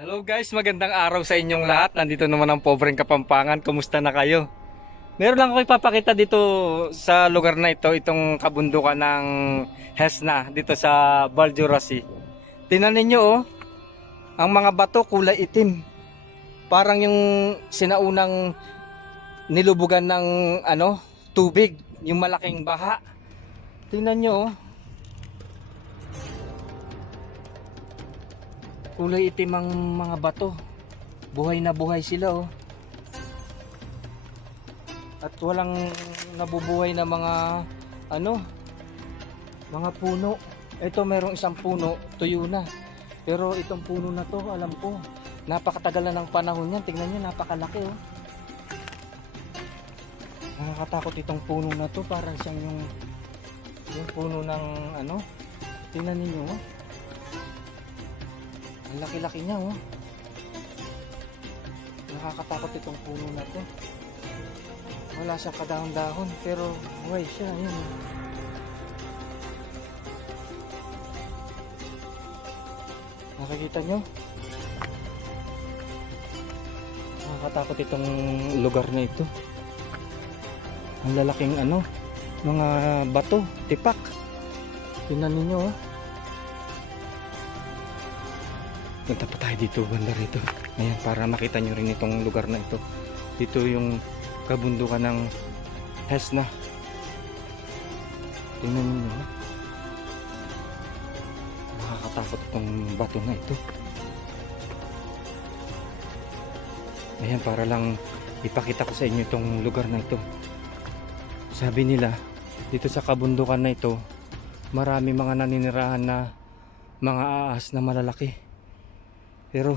Hello guys, magandang araw sa inyong lahat. Nandito naman ang pobreng Kapampangan. Kumusta na kayo? Meron lang ako ipapakita dito sa lugar na ito, itong kabundukan ng Hesna dito sa Baljurasi. Tingnan ninyo oh, ang mga bato kulay itim. Parang yung sinaunang nilubugan ng ano, tubig, yung malaking baha. Tingnan nyo oh. Kulay itim ang mga bato. Buhay na buhay sila oh. At walang nabubuhay na mga ano, mga puno. Ito merong isang puno, tuyo na. Pero itong puno na to, alam ko, napakatagal na ng panahon yan. Tingnan nyo, napakalaki oh. Nakakatakot itong puno na to, parang siyang yung yung puno ng ano. Tingnan niyo oh. Ang laki-laki niya oh. Nakakatakot itong puno na to. Wala siyang kadahon-dahon pero buhay siya. Ayun. oh. Nakikita nyo? Nakakatakot itong lugar na ito. Ang lalaking ano, mga bato, tipak. Tingnan ninyo oh. Punta pa tayo dito, banda rito. Ayan, para makita nyo rin itong lugar na ito. Dito yung kabundukan ng Hesna. Tingnan ninyo. oh. Nakakatakot itong bato na ito. Ayan, para lang ipakita ko sa inyo itong lugar na ito. Sabi nila, dito sa kabundukan na ito, marami mga naninirahan na mga aas na malalaki. Pero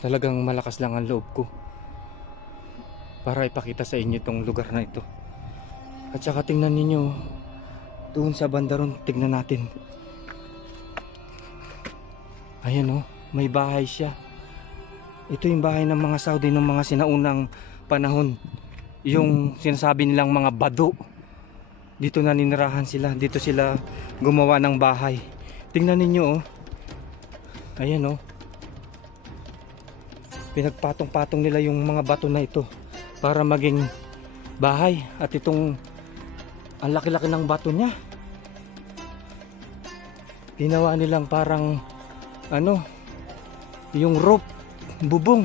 talagang malakas lang ang loob ko para ipakita sa inyo itong lugar na ito. At saka tingnan ninyo doon sa banda ron, tingnan natin. Ayan oh, may bahay siya. Ito yung bahay ng mga Saudi ng mga sinaunang panahon. Yung sinasabi nilang mga bado. Dito naninirahan sila. Dito sila gumawa ng bahay. Tingnan ninyo oh. Ayan oh. Pinagpatong-patong nila yung mga bato na ito para maging bahay at itong ang laki-laki ng bato niya. Ginawa nilang parang ano yung rope bubong.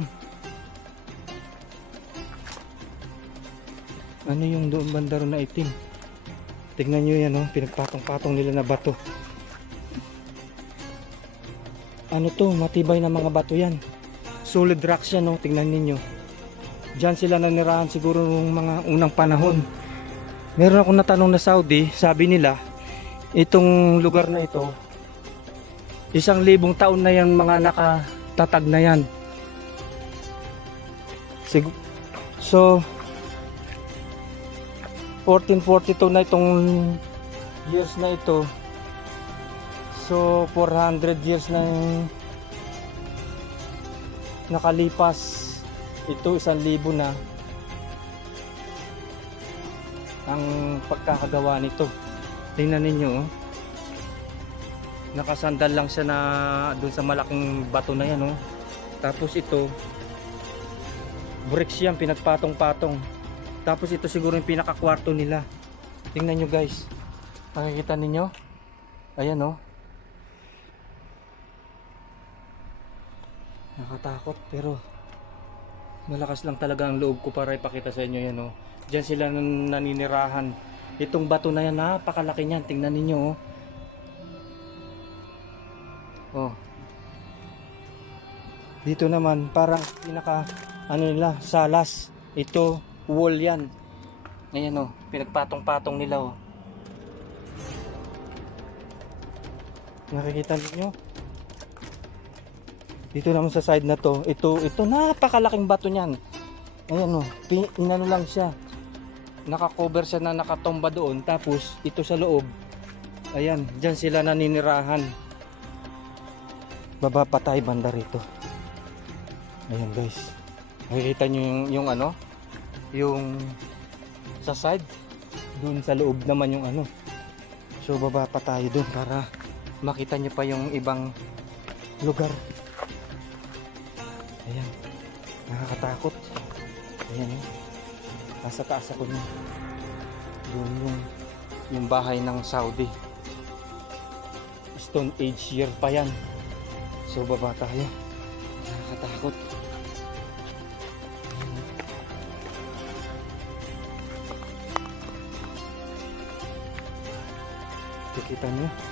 Ano yung doon bandaro na itim? Tingnan nyo yan oh, pinagpatong-patong nila na bato. Ano to, matibay na mga bato yan. Solid rocks yan oh, tingnan ninyo. Diyan sila nanirahan siguro nung mga unang panahon. Meron akong natanong na Saudi, sabi nila, itong lugar na ito, isang libong taon na yung mga nakatatag na yan. Sig- so, 1442 na itong years na ito. So, 400 years na nakalipas. Ito, isang libo na ang pagkakagawa nito. Tingnan ninyo, oh. Nakasandal lang siya na doon sa malaking bato na yan, oh. Tapos ito, bricks yan, pinagpatong-patong. Tapos ito siguro yung pinakakwarto nila. Tingnan nyo guys. Nakikita ninyo? Ayan oh. Nakatakot pero malakas lang talaga ang loob ko para ipakita sa inyo yan oh. Diyan sila nan- naninirahan. Itong bato na yan napakalaki niyan. Tingnan ninyo oh. Oh. Dito naman parang pinaka ano nila salas. Ito wall yan. Ayan oh, pinagpatong-patong nila oh. Nakikita niyo? Dito naman sa side na to, ito ito napakalaking bato niyan. Ayan oh, pi, inano lang siya. Naka-cover siya na nakatomba doon tapos ito sa loob. Ayan, diyan sila naninirahan. Baba pa tayo banda rito. Ayan guys. Nakikita niyo yung, yung ano? Yung sa side. Doon sa loob naman yung ano. So baba pa tayo doon para makita niyo pa yung ibang lugar. Nakakatakot. Ayan. oh. Nasa taas ako niya. Yung, yung, yung bahay ng Saudi. Stone Age year pa yan. So baba tayo. Nakakatakot. Kikita niyo?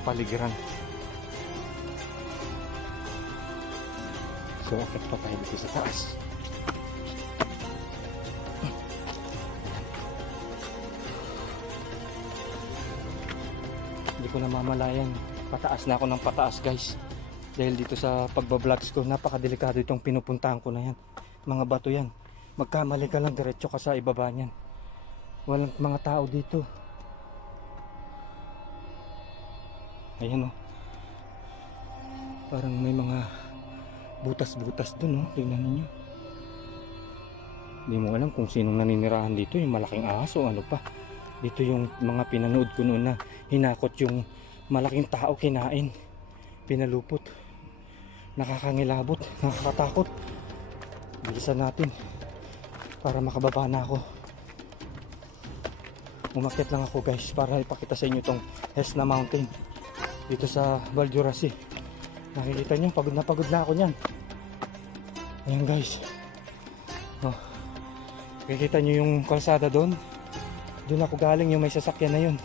Kapaligiran. So, akit pa tayo dito sa taas. Hindi ko na mamalayan. Pataas na ako ng pataas guys. Dahil dito sa pagbablogs ko, napakadelikado itong pinupuntahan ko na yan. Mga bato yan. Magkamali ka lang, diretso ka sa ibaba niyan. Walang mga tao dito. Ayan o. Parang may mga butas-butas dun o. Tingnan ninyo. Hindi mo alam kung sinong naninirahan dito. Yung malaking ahas o ano pa. Dito yung mga pinanood ko noon na hinakot yung malaking tao kinain. Pinalupot. Nakakangilabot. Nakakatakot. Bilisan natin. Para makababa na ako. Umakyat lang ako guys para ipakita sa inyo tong Hesna Mountain dito sa Valjurasi. Nakikita nyo, pagod na pagod na ako niyan. Ayan guys. Oh. Nakikita nyo yung kalsada doon. Doon ako galing yung may sasakyan na yun.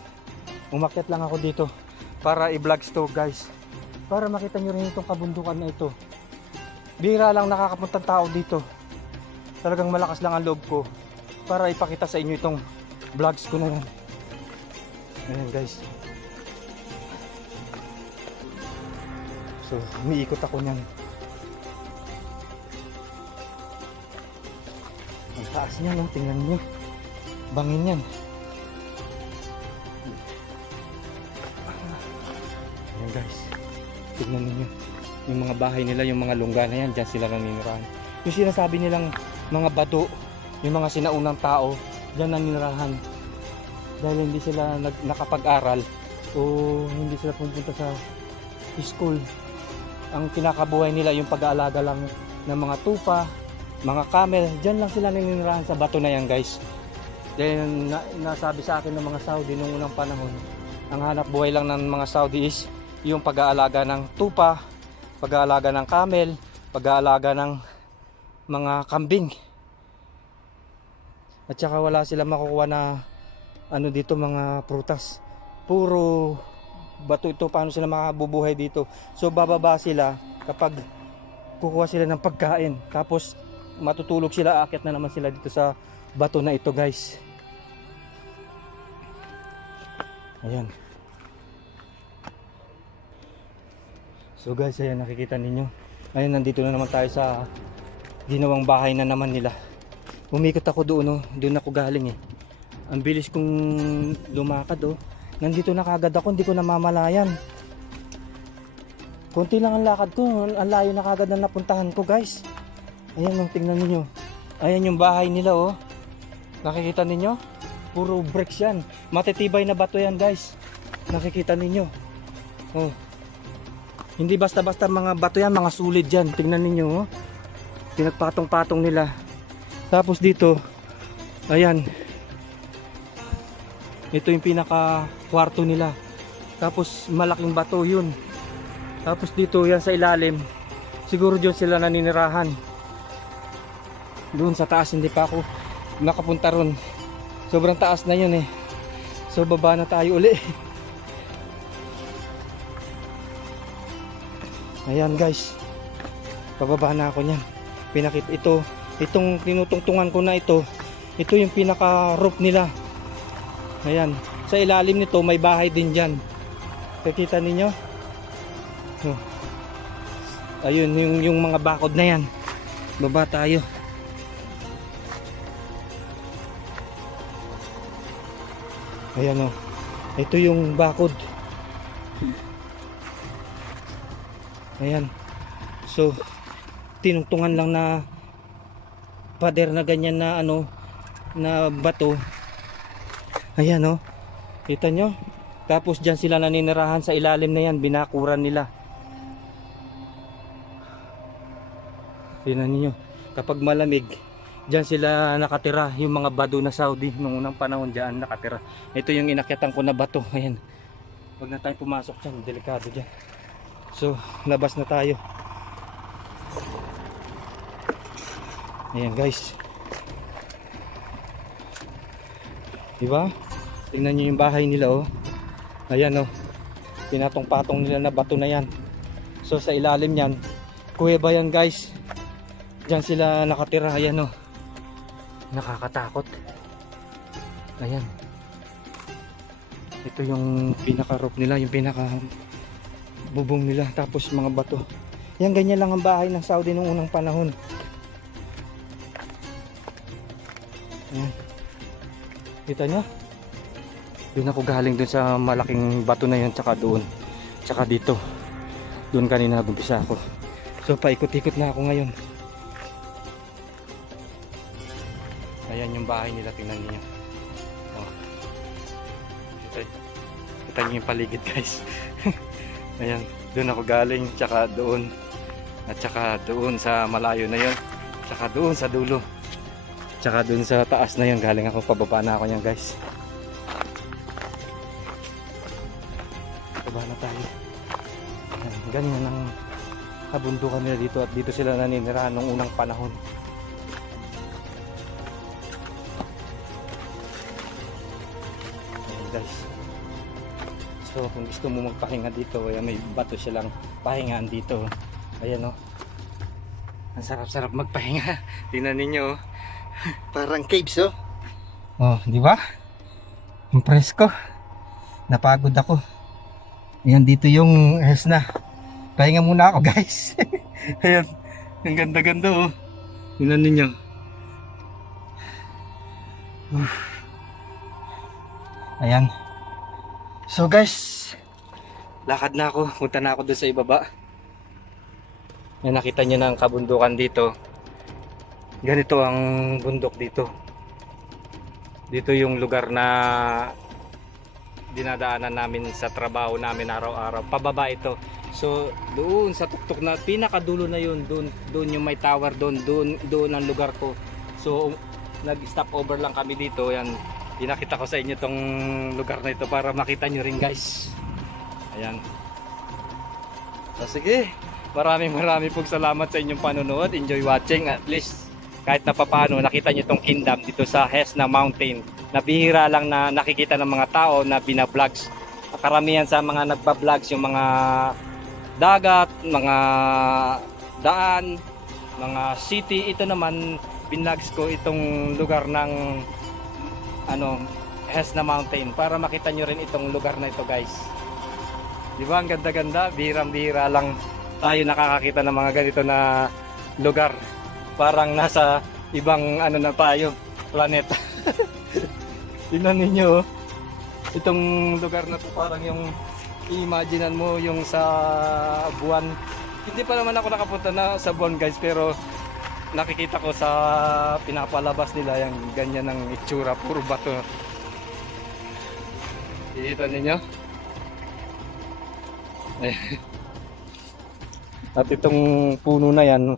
Umakyat lang ako dito para i-vlogs to guys. Para makita nyo rin itong kabundukan na ito. Bira lang nakakapuntang tao dito. Talagang malakas lang ang loob ko para ipakita sa inyo itong vlogs ko na yan. Ayan guys. So, umiikot ako niyan. Ang taas niya, no? Tingnan niyo. Bangin yan. Ayan guys. Tingnan niyo. Yung mga bahay nila, yung mga lungga na yan, dyan sila naninirahan. Yung sinasabi nilang mga bato, yung mga sinaunang tao, dyan naninirahan. Dahil hindi sila nakapag-aral o hindi sila pumunta sa school ang kinakabuhay nila yung pag-aalaga lang ng mga tupa, mga camel. Diyan lang sila naninirahan sa bato na yan guys. Then na, nasabi sa akin ng mga Saudi nung unang panahon, ang hanap buhay lang ng mga Saudi is yung pag-aalaga ng tupa, pag-aalaga ng camel, pag-aalaga ng mga kambing. At saka wala sila makukuha na ano dito mga prutas. Puro bato ito paano sila makabubuhay dito. So bababa sila kapag kukuha sila ng pagkain. Tapos matutulog sila akit na naman sila dito sa bato na ito guys. Ayan. So guys ayan nakikita ninyo. Ayan nandito na naman tayo sa ginawang bahay na naman nila. Umikot ako doon oh. doon ako galing eh. Ang bilis kong lumakad oh nandito na kagad ako, hindi ko namamalayan. Kunti lang ang lakad ko, ang layo na kagad na napuntahan ko guys. Ayan ang tingnan niyo. Ayan yung bahay nila oh. Nakikita ninyo? Puro bricks yan. Matitibay na bato yan guys. Nakikita ninyo. Oh. Hindi basta-basta mga bato yan, mga sulit yan. Tingnan ninyo oh. Pinagpatong-patong nila. Tapos dito, ayan, ito yung pinaka kwarto nila. Tapos malaking bato yun. Tapos dito yan sa ilalim siguro dyan sila naninirahan. Doon sa taas hindi pa ako nakapunta ron. Sobrang taas na yun eh. So baba na tayo uli. Ayan guys. Pababa na ako nyan pinakit ito itong tinutungtungan ko na ito ito yung pinaka roof nila Ayan. Sa ilalim nito may bahay din dyan. Kakita ninyo? Oh. Ayun yung, yung mga bakod na yan. Baba tayo. Ayan o. Ito yung bakod. Ayan. So, tinungtungan lang na pader na ganyan na ano na bato. Ayan oh. Kita nyo? Tapos dyan sila naninirahan sa ilalim na yan. Binakuran nila. Tingnan niyo. Kapag malamig, dyan sila nakatira. Yung mga bado na Saudi. Nung unang panahon dyan nakatira. Ito yung inakyatan ko na bato. Ayan. Huwag na tayo pumasok dyan. Delikado dyan. So, labas na tayo. Ayan guys. Diba? Tingnan nyo yung bahay nila oh. Ayan oh. Pinatong-patong nila na bato na yan. So sa ilalim yan, kuweba yan guys. Diyan sila nakatira. Ayan oh. Nakakatakot. Ayan. Ito yung pinaka-roof nila, yung pinaka bubong nila tapos mga bato. Yan ganyan lang ang bahay ng Saudi nung unang panahon. Ayan. Kita nyo? Doon ako galing dun sa malaking bato na yun tsaka doon. Tsaka dito. Doon kanina nagumpisa ako. So paikot-ikot na ako ngayon. Ayan yung bahay nila tingnan niyo. Oh. Kita, kita niyo yung paligid guys. Ayan, doon ako galing tsaka doon. At tsaka doon sa malayo na yun. Tsaka doon sa dulo. Tsaka dun sa taas na yun, galing ako, pababa na ako yan guys. Ganyan ang kabundukan nila dito at dito sila naninirahan nung unang panahon. Ayan guys. So kung gusto mo magpahinga dito, ayan, may bato silang pahingaan dito. Ayan o. Ang sarap-sarap magpahinga. Tingnan ninyo oh. Parang caves oh. Oh, di ba? Impress. Napagod ako. Ayan, dito yung Hesna. Pahinga muna ako, guys. Ayan. Ang ganda-ganda, oh. Tingnan ninyo. Uf. Ayan. So, guys. Lakad na ako. Punta na ako doon sa ibaba. Ayan, nakita nyo na ang kabundukan dito. Ganito ang bundok dito. Dito yung lugar na dinadaanan namin sa trabaho namin araw-araw. Pababa ito. So, doon sa tuktok na pinakadulo na yun, doon doon yung may tower doon, doon doon ang lugar ko. So, nag-stop over lang kami dito. Yan, pinakita ko sa inyo tong lugar na ito para makita nyo rin, guys. Ayan. So, sige. Maraming maraming pong salamat sa inyong panonood. Enjoy watching. At least kahit na papano nakita nyo itong kingdom dito sa Hesna Mountain na bihira lang na nakikita ng mga tao na binablogs karamihan sa mga nagbablogs yung mga dagat, mga daan, mga city. Ito naman binlogs ko itong lugar ng ano Hesna Mountain para makita nyo rin itong lugar na ito guys. Di ba? Ang ganda-ganda. Bihirang bihira lang tayo nakakakita ng mga ganito na lugar. Parang nasa ibang ano na tayo, planeta. Tingnan ninyo, oh. itong lugar na to parang yung imaginean mo yung sa buwan. Hindi pa naman ako nakapunta na sa buwan guys, pero nakikita ko sa pinapalabas nila yung ganyan ng itsura, puro bato. Kita ninyo? At itong puno na yan,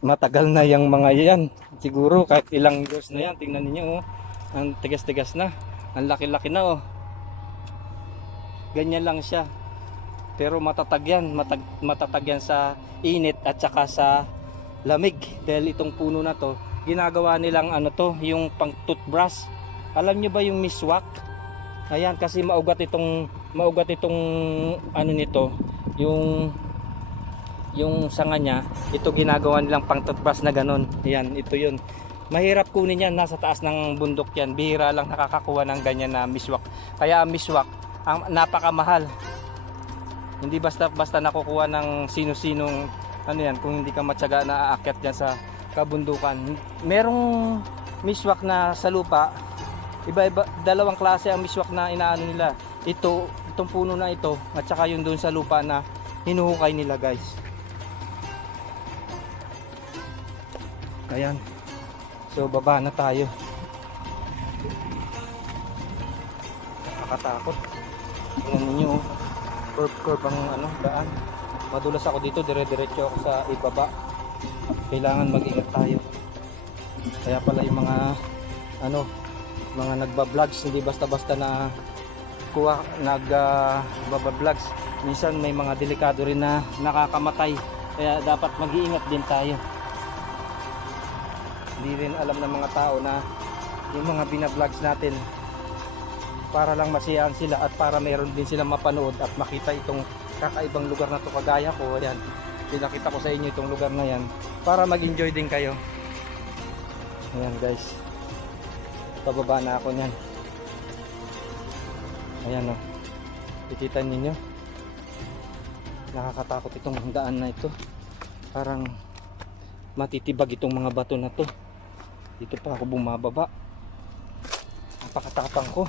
matagal na yung mga yan. Siguro kahit ilang years na yan. Tingnan niyo oh. Ang tigas-tigas na. Ang laki-laki na oh. Ganyan lang siya. Pero matatag yan. Matag, matatag yan sa init at saka sa lamig. Dahil itong puno na to, ginagawa nilang ano to, yung pang toothbrush. Alam niyo ba yung miswak? Ayan kasi maugat itong maugat itong ano nito, yung yung sanga niya, ito ginagawa nilang pang toothbrush na ganun. Yan, ito yun. Mahirap kunin yan, nasa taas ng bundok yan. Bihira lang nakakakuha ng ganyan na miswak. Kaya miswak, ang napakamahal. Hindi basta basta nakukuha ng sino-sinong ano yan, kung hindi ka matyaga na aakyat dyan sa kabundukan. Merong miswak na sa lupa, iba-iba, dalawang klase ang miswak na inaano nila. Ito, itong puno na ito, at saka yung doon sa lupa na hinuhukay nila guys. Ayan. So baba na tayo. nakakatakot. Tingnan ninyo, oh. curve curve ang ano, daan. Madulas ako dito, dire-diretso ako sa ibaba. Kailangan mag-ingat tayo. Kaya pala yung mga ano, mga nagba-vlogs, hindi basta-basta na kuha nag-vlogs. Minsan may mga delikado rin na nakakamatay. Kaya dapat mag-iingat din tayo. Hindi rin alam ng mga tao na yung mga binavlogs natin para lang masiyaan sila at para mayroon din silang mapanood at makita itong kakaibang lugar na to. Kagaya ko ayan pinakita ko sa inyo itong lugar na yan para mag-enjoy din kayo. Ayan guys. Pababa na ako niyan. Ayan o ikita ninyo. Nakakatakot itong daan na ito. Parang matitibag itong mga bato na to. Dito pa ako bumababa. Napakatapang ko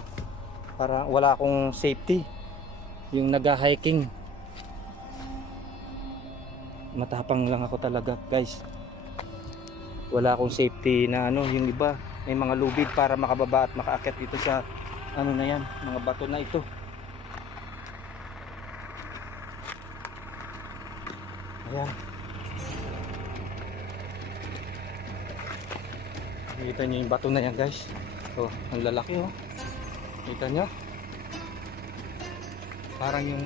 para wala akong safety. Yung nag-hiking. Matapang lang ako talaga guys. Wala akong safety na ano yung iba. May mga lubid para makababa at makaakyat dito sa ano na yan mga bato na ito. Ayan. Nakita niyo yung bato na yan guys. Oh, ang lalaki oh. Kita niyo? Parang yung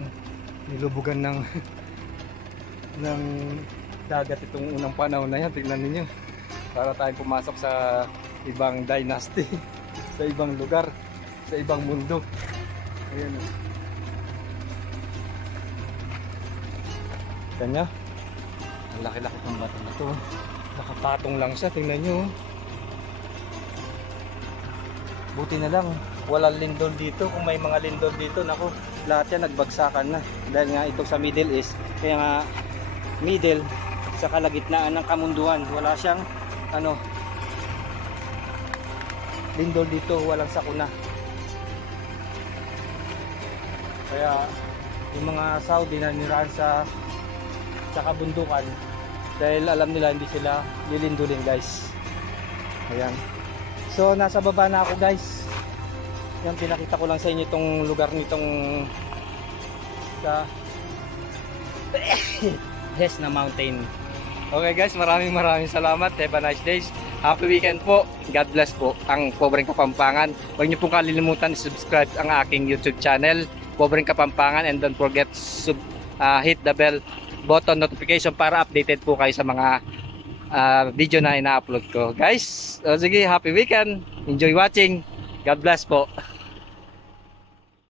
nilubugan ng ng dagat itong unang panahon na yan. Tingnan niyo. Para tayong pumasok sa ibang dynasty, sa ibang lugar, sa ibang mundo. Ayan. Kita niyo? Ang laki-laki ng bato na to. Nakapatong lang siya. Tingnan niyo oh. Buti na lang, walang lindol dito. Kung may mga lindol dito, nako, lahat yan nagbagsakan na. Dahil nga ito sa Middle East, kaya nga middle sa kalagitnaan ng kamunduan. Wala siyang ano lindol dito, walang sakuna. Kaya yung mga Saudi na niraan sa sa kabundukan dahil alam nila hindi sila lilindulin guys. Ayan. So nasa baba na ako guys. Yan pinakita ko lang sa inyo itong lugar nitong sa Hesna Mountain. Okay guys, maraming maraming salamat. Have a nice days. Happy weekend po. God bless po ang Pobreng Kapampangan. Huwag niyo pong kalilimutan subscribe ang aking YouTube channel, Pobreng Kapampangan and don't forget sub, ah, hit the bell button notification para updated po kayo sa mga ah, video na ina-upload ko. Guys, o sige, happy weekend. Enjoy watching. God bless po.